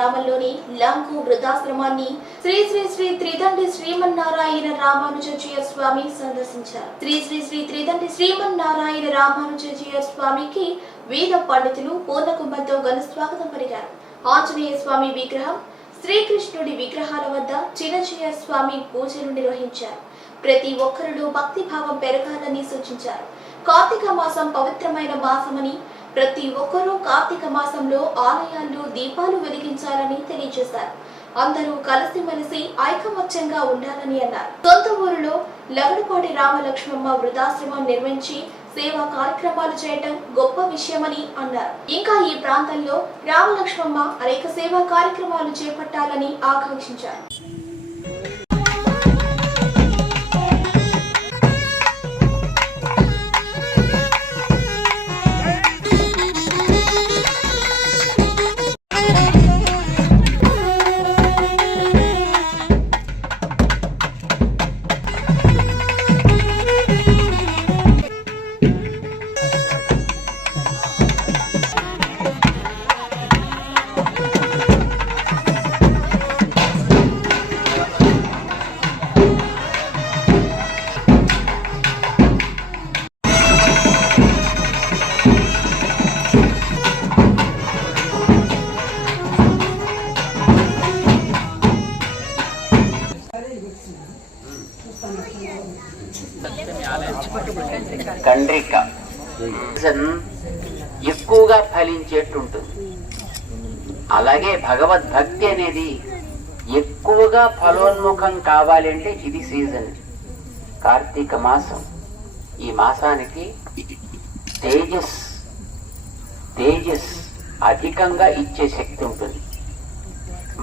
గ్రామంలోని లంకు వృద్ధాశ్రమాన్ని శ్రీ శ్రీ శ్రీ త్రిదండి శ్రీమన్నారాయణ రామానుజీయ స్వామి సందర్శించారు. శ్రీ శ్రీ శ్రీ త్రిదండి శ్రీమన్నారాయణ రామానుజీయ స్వామికి వేద పండితులు పూర్ణకుంభంతో ఘన స్వాగతం పలికారు. ఆంజనేయ స్వామి విగ్రహం శ్రీకృష్ణుడి విగ్రహాల వద్ద చిన్నజయ స్వామి పూజలు నిర్వహించారు. ప్రతి ఒక్కరిలో భక్తి భావం పెరగాలని సూచించారు. కార్తీక మాసం పవిత్రమైన మాసమని ప్రతి ఒక్కరూ కార్తీక మాసంలో ఆలయాల్లో దీపాలు వెలిగించాలని తెలియజేశారు. అందరూ కలిసిమెలిసి ఐకమత్యంగా ఉండాలని అన్నారు. సొంత ఊరిలో లగడపాటి రామలక్ష్మమ్మ వృద్ధాశ్రమం నిర్మించి సేవా కార్యక్రమాలు చేయటం గొప్ప విషయమని అన్నారు. ఇంకా ఈ ప్రాంతంలో రామలక్ష్మమ్మ అనేక సేవా కార్యక్రమాలు చేపట్టాలని ఆకాంక్షించారు. ఎక్కువగా ఫలించేట్టుంటుంది. అలాగే భగవద్భక్తి అనేది ఎక్కువగా ఫలోన్ముఖం కావాలంటే ఇది సీజన్. కార్తీక మాసం. ఈ మాసానికి తేజస్ తేజస్ అధికంగా ఇచ్చే శక్తి ఉంటుంది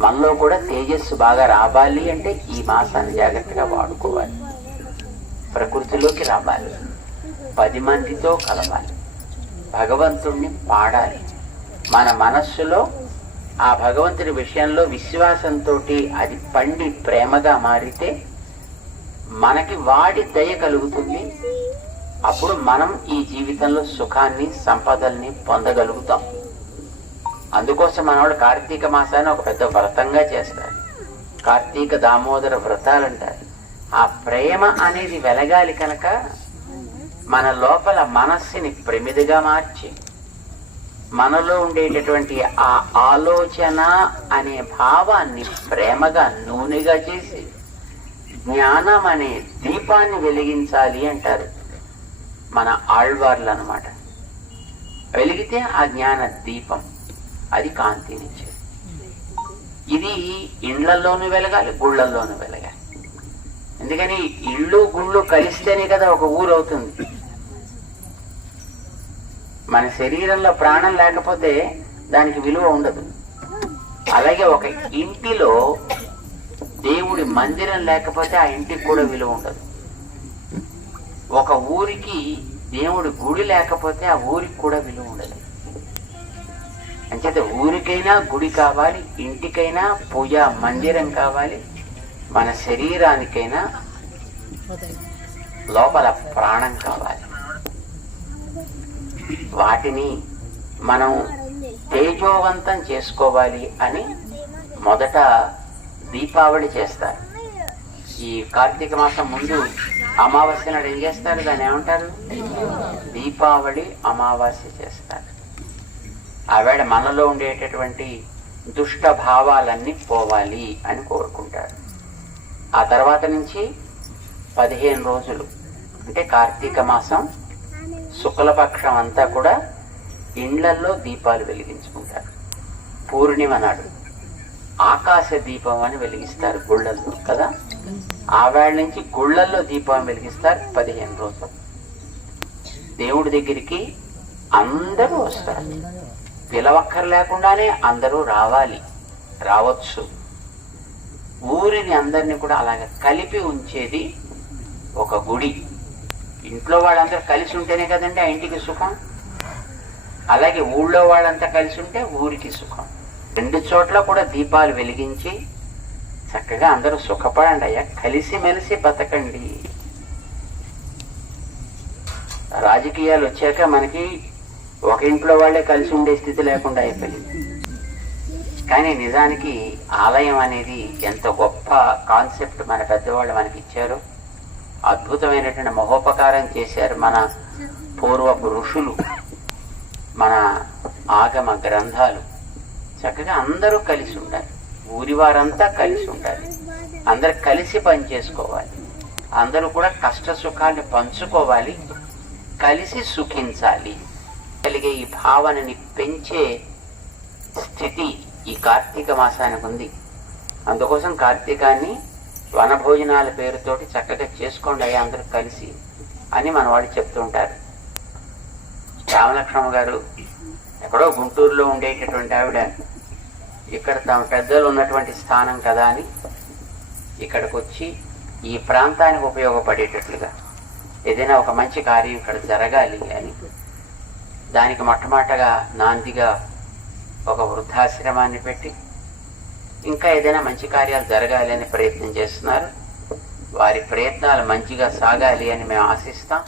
మనలో కూడా తేజస్సు బాగా రావాలి అంటే ఈ మాసాన్ని జాగ్రత్తగా వాడుకోవాలి. ప్రకృతిలోకి రావాలి. పది మందితో కలవాలి. భగవంతుణ్ణి పాడాలి. మన మనస్సులో ఆ భగవంతుడి విషయంలో విశ్వాసంతో అది పండి ప్రేమగా మారితే మనకి వాడి దయ కలుగుతుంది. అప్పుడు మనం ఈ జీవితంలో సుఖాన్ని సంపదల్ని పొందగలుగుతాం. అందుకోసం మనవాడు కార్తీక మాసాన్ని ఒక పెద్ద వ్రతంగా చేస్తారు. కార్తీక దామోదర వ్రతాలు అంటారు ఆ ప్రేమ అనేది వెలగాలి కనుక మన లోపల మనస్సుని ప్రమిదిగా మార్చి మనలో ఉండేటటువంటి ఆ ఆలోచన అనే భావాన్ని ప్రేమగా నూనెగా చేసి జ్ఞానం అనే దీపాన్ని వెలిగించాలి అంటారు. మన ఆళ్వార్లు అనమాట వెలిగితే ఆ జ్ఞాన దీపం అది కాంతినిచ్చేది. ఇది ఇండ్లలోనూ వెలగాలి గుళ్ళల్లోనూ వెలగాలి. ఎందుకని ఇళ్ళు గుళ్ళు కలిస్తేనే కదా ఒక ఊరు అవుతుంది మన శరీరంలో ప్రాణం లేకపోతే దానికి విలువ ఉండదు. అలాగే ఒక ఇంటిలో దేవుడి మందిరం లేకపోతే ఆ ఇంటికి కూడా విలువ ఉండదు. ఒక ఊరికి దేవుడి గుడి లేకపోతే ఆ ఊరికి కూడా విలువ ఉండదు. అంచేత ఊరికైనా గుడి కావాలి ఇంటికైనా పూజా మందిరం కావాలి మన శరీరానికైనా లోపల ప్రాణం కావాలి. వాటిని మనం తేజోవంతం చేసుకోవాలి అని మొదట దీపావళి చేస్తారు. ఈ కార్తీక మాసం ముందు అమావాస్య నాడు ఏం చేస్తారు? దాన్ని ఏమంటారు? దీపావళి అమావాస్య చేస్తారు. ఆవేళ మనలో ఉండేటటువంటి దుష్ట భావాలన్నీ పోవాలి అని కోరుకుంటారు. ఆ తర్వాత నుంచి పదిహేను రోజులు అంటే కార్తీక మాసం శుక్లపక్షం అంతా కూడా ఇండ్లల్లో దీపాలు వెలిగించుకుంటారు. పూర్ణిమ నాడు ఆకాశ దీపం అని వెలిగిస్తారు గుళ్ళల్లో కదా? ఆవేళ నుంచి గుళ్ళల్లో దీపం వెలిగిస్తారు పదిహేను రోజులు. దేవుడి దగ్గరికి అందరూ వస్తారు. పిలవక్కర్ లేకుండానే అందరూ రావాలి రావచ్చు. ఊరిని అందరిని కూడా అలాగ కలిపి ఉంచేది ఒక గుడి. ఇంట్లో వాళ్ళందరూ కలిసి ఉంటేనే కదండి ఆ ఇంటికి సుఖం? అలాగే ఊళ్ళో వాళ్ళంతా కలిసి ఉంటే ఊరికి సుఖం. రెండు చోట్ల కూడా దీపాలు వెలిగించి చక్కగా అందరూ సుఖపడండి అయ్యా. కలిసిమెలిసి బతకండి. రాజకీయాలు వచ్చాక మనకి ఒక ఇంట్లో వాళ్ళే కలిసి ఉండే స్థితి లేకుండా అయిపోయింది. కానీ నిజానికి ఆలయం అనేది ఎంత గొప్ప కాన్సెప్ట్ మన పెద్దవాళ్ళు మనకి ఇచ్చారు. అద్భుతమైనటువంటి మహోపకారం చేశారు మన పూర్వపు ఋషులు మన ఆగమ గ్రంథాలు. చక్కగా అందరూ కలిసి ఉండాలి. ఊరి వారంతా కలిసి ఉండాలి. అందరు కలిసి పని చేసుకోవాలి. అందరూ కూడా కష్ట సుఖాన్ని పంచుకోవాలి. కలిసి సుఖించాలి. కలిగే ఈ భావనని పెంచే స్థితి ఈ కార్తీక మాసానికి ఉంది. అందుకోసం కార్తీకాన్ని వనభోజనాల పేరుతోటి చక్కగా చేసుకోండి అయ్యా అందరూ కలిసి అని మన వాళ్ళు చెప్తుంటారు. రామలక్ష్మ గారు ఎక్కడో గుంటూరులో ఉండేటటువంటి ఆవిడ ఇక్కడ తమ పెద్దలు ఉన్నటువంటి స్థానం కదా అని ఇక్కడికి వచ్చి ఈ ప్రాంతానికి ఉపయోగపడేటట్లుగా ఏదైనా ఒక మంచి కార్యం ఇక్కడ జరగాలి అని దానికి మొట్టమొదటగా నాందిగా ఒక వృద్ధాశ్రమాన్ని పెట్టి ఇంకా ఏదైనా మంచి కార్యాలు జరగాలి అని ప్రయత్నం చేస్తున్నారు. వారి ప్రయత్నాలు మంచిగా సాగాలి అని మేము ఆశిస్తాం.